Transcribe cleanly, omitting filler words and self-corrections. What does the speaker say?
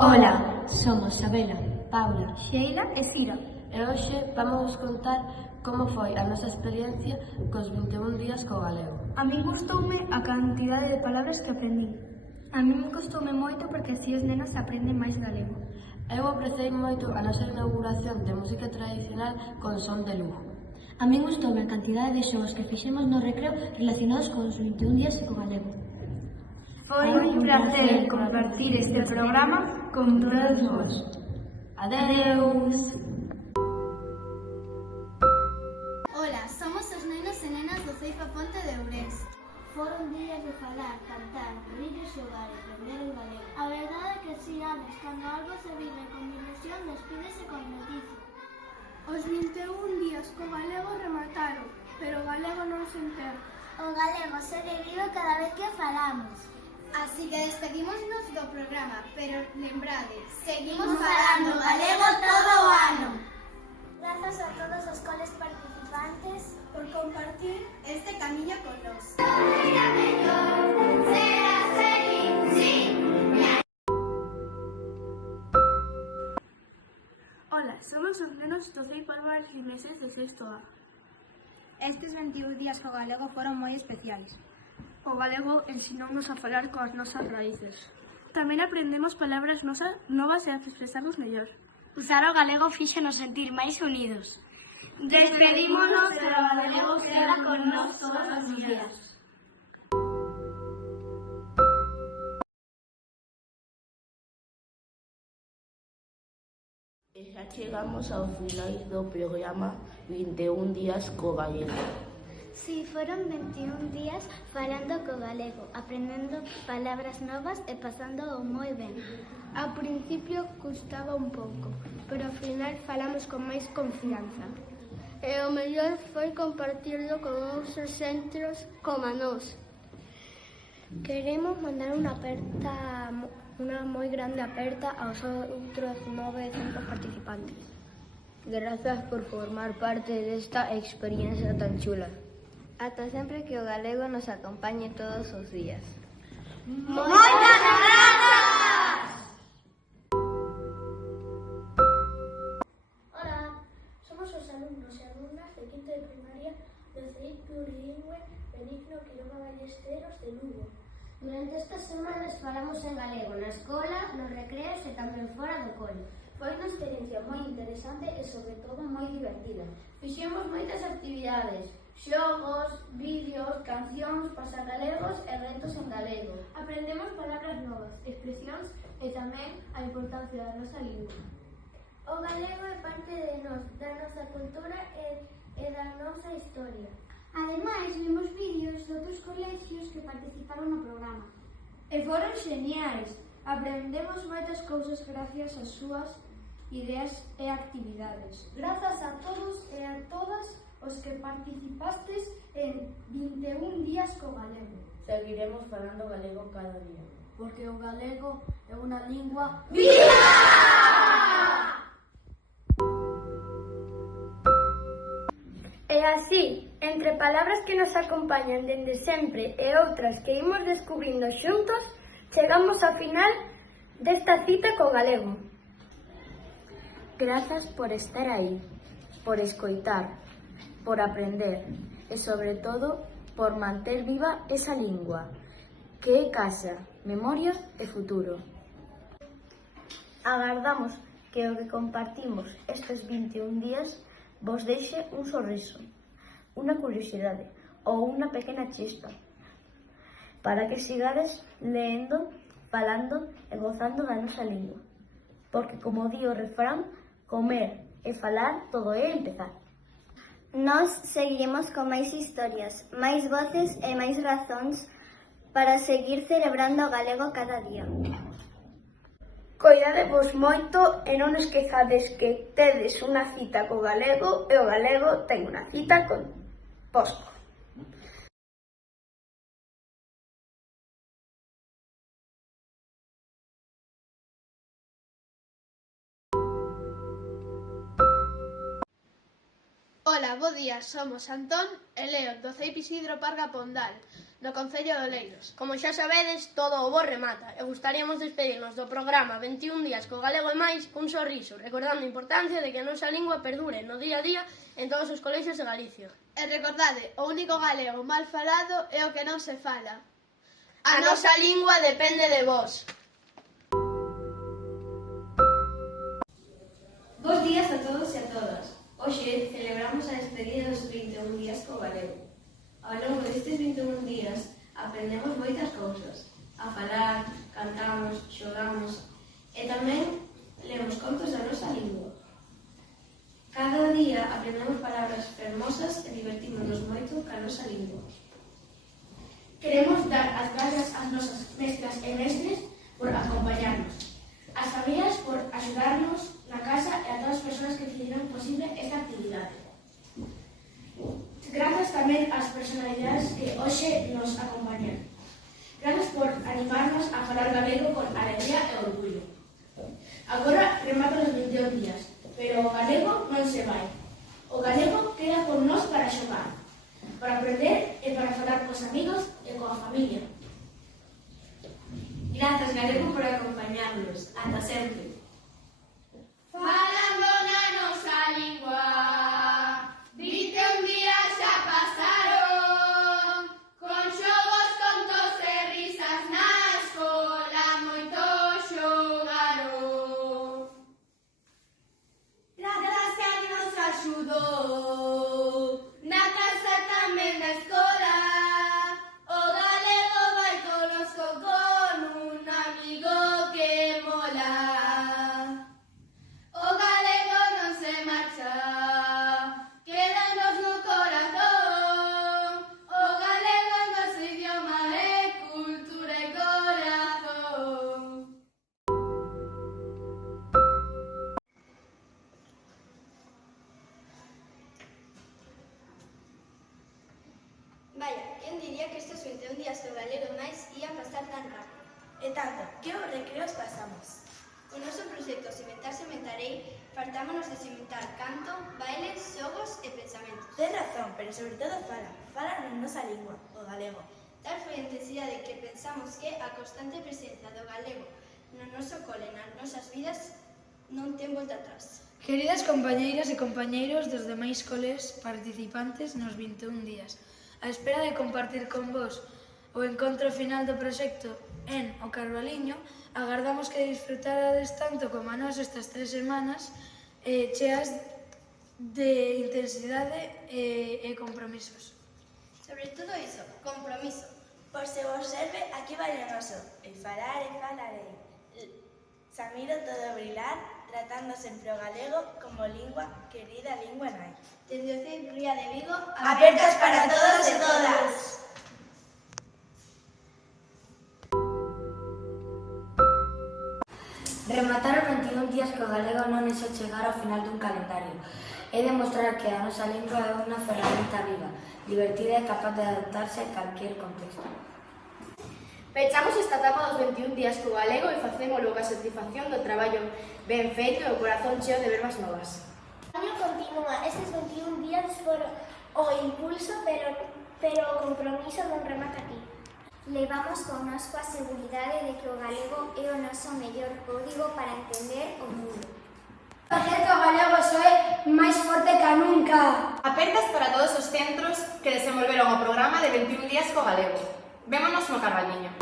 Ola, somos Sabela, Paula, Sheila e Sira. e hoxe vamos contar como foi a nosa experiencia cos 21 días co galego. A min gustoume a cantidade de palabras que aprendín. A min gustoume moito porque así os nenos aprenden máis galego. Eu apreciei moito a nosa inauguración de música tradicional con son de Lugo. A min gustoume a cantidade de xogos que fixemos no recreo relacionados con os 21 días e co galego. Foi un placer compartir este programa con todos vos. Adeus! Ola, somos os nenos e nenas do Ceifa Ponte de Ourense. Foron días de falar, cantar, rir e xogar e aprender o galego. A verdade é que si anos, cando algo se vive con ilusión, despídese con noticia. Os 21 días co galego remataron, pero o galego non se enterra. O galego segue vivo cada vez que falamos. Así que despedímonos do programa, pero lembrade, Seguimos falando galego todo o ano. Grazas a todos os coles participantes por compartir este camiño con nós. Ola, somos os nenos do Ceifa Álvarez Gimeses de sexto A. Estes 21 días co galego foron moi especiais. O galego ensinounos a falar coas nosas raíces. Tamén aprendemos palabras novas e a expresarnos mellor. Usar o galego fíxonos sentir máis unidos. Despedímonos, pero o galego queda con nós todos os días. E xa chegamos ao final do programa 21 días co galego. Si, foron 21 días falando co galego, aprendendo palabras novas e pasándoo moi ben. Ao principio custaba un pouco, pero ao final falamos con máis confianza. E o mellor foi compartirlo con outros centros como nós. Queremos mandar unha moi grande aperta aos outros 9 centros participantes. Grazas por formar parte desta experiencia tan chula. Ata sempre que o galego nos acompañe todos os días. Moitas grazas! Hola, somos os alumnos e alumnas de quinto de primaria do CEI Plurilingüe Benigno Quiroga Ballesteros de Lugo. Durante estas semanas falamos en galego na escola, nos recreos e tamén fora do cole. Foi unha experiencia moi interesante e sobre todo moi divertida. Fixemos moitas actividades, xogos, vídeos, cancións, pasagalegos e retos en galego. Aprendemos palabras novas, expresións e tamén a importancia da nosa lingua. O galego é parte de nós, da nosa cultura e da nosa historia. Ademais, vimos vídeos de outros colexios que participaron no programa. E foron xeniais. Aprendemos moitas cousas gracias ás súas ideas e actividades. Grazas a todos e a todas os que participastes en 21 días co galego. Seguiremos falando galego cada día. Porque o galego é unha lingua E así, entre palabras que nos acompañan dende sempre e outras que imos descubrindo xuntos, chegamos ao final desta cita co galego. Grazas por estar aí, por escoitar, por aprender e, sobre todo, por manter viva esa lingua, que é casa, memoria e futuro. Agardamos que o que compartimos estes 21 días vos deixe un sorriso, unha curiosidade ou unha pequena chispa, para que sigades leendo, falando e gozando da nosa lingua. Porque, como di o refrán, comer e falar todo é empezar. Nós seguiremos con máis historias, máis voces e máis razóns para seguir celebrando o galego cada día. Coidadevos moito e non esquezades que tedes unha cita co galego e o galego ten unha cita con vosco. Ola, bo día, somos Antón e Leo do CEIP Isidro Parga Pondal, no Concello de Oleiros. Como xa sabedes, todo o bo remata e gustaríamos despedirnos do programa 21 días co galego e máis cun sorriso, recordando a importancia de que a nosa lingua perdure no día a día en todos os colexios de Galicia. E recordade, o único galego mal falado é o que non se fala. A nosa lingua depende de vós. Bos días a todos e a todas. Hoxe celebramos a despedida dos 21 días co galego. Ao longo destes 21 días aprendemos moitas cousas. A falar, cantamos, xogamos e tamén lemos contos da nosa lingua. Cada día aprendemos palabras fermosas e divertímonos moito ca nosa lingua. Queremos dar as grazas ás nosas mestras e mestres por acompañarnos, ás familias por axudarnos na casa e a todas as persoas que fixeron posible esta actividade. Grazas tamén ás personalidades que hoxe nos acompañan. Grazas por animarnos a falar galego con alegría e orgullo. Agora rematan os 21 días, pero o galego non se vai. O galego queda con nós para xogar, para aprender e para falar cos amigos e coa familia. Grazas, galego, por acompañarnos. Ata sempre. Falando na nosa lingua, 21 días xa pasaron, con xogos, contos e risas na escola moito xogaron. Grazas que nos axudou, na casa tamén na escola, o galego vai conosco con un amigo que mola. O galego non se marcha, quédanos no corazón. O galego é noso idioma, é cultura e corazón. Vaya, quen diría que estes 21 días do galego e máis ían pasar tan rápido? E tanto, que os recreos pasamos. O noso proxecto Cimentar Cimentarei fartámonos de cimentar canto, bailes, xogos e pensamentos. Ten razón, pero sobre todo fala na nosa lingua, o galego. Tal foi a intensidade que pensamos que a constante presencia do galego no noso cole e nas nosas vidas non ten volta atrás. Queridas compañeiras e compañeiros dos demais coles participantes nos 21 días, a espera de compartir con vos o encontro final do proxecto en O Carvaliño, agardamos que disfrutarades tanto como a nós estas 3 semanas cheas de intensidade e compromisos. Sobre todo iso, compromiso. Por se vos serve, aquí vai o noso. E falarei. Samiro todo brilar, tratando sempre o galego como lingua, querida lingua nai. Desde o CEIP Ría de Vigo, apertas para todos e todas. Rematar os 21 días co galego non é só chegar ao final dun calendario, é demostrar que a nosa lingua é unha ferramenta viva, divertida e capaz de adaptarse a calquer contexto. Pechamos esta etapa dos 21 días co galego e facémolo coa satisfacción do traballo ben feito e o corazón cheo de verbas novas. O año continúa, estes 21 días foron o impulso, pero o compromiso non remata aquí. Levamos connosco a seguridade de que o galego é o noso mellor código para entender o mundo. Facer que o galego soe máis forte que nunca. Apertas para todos os centros que desenvolveron o programa de 21 días co galego. Vémonos no Carballiño.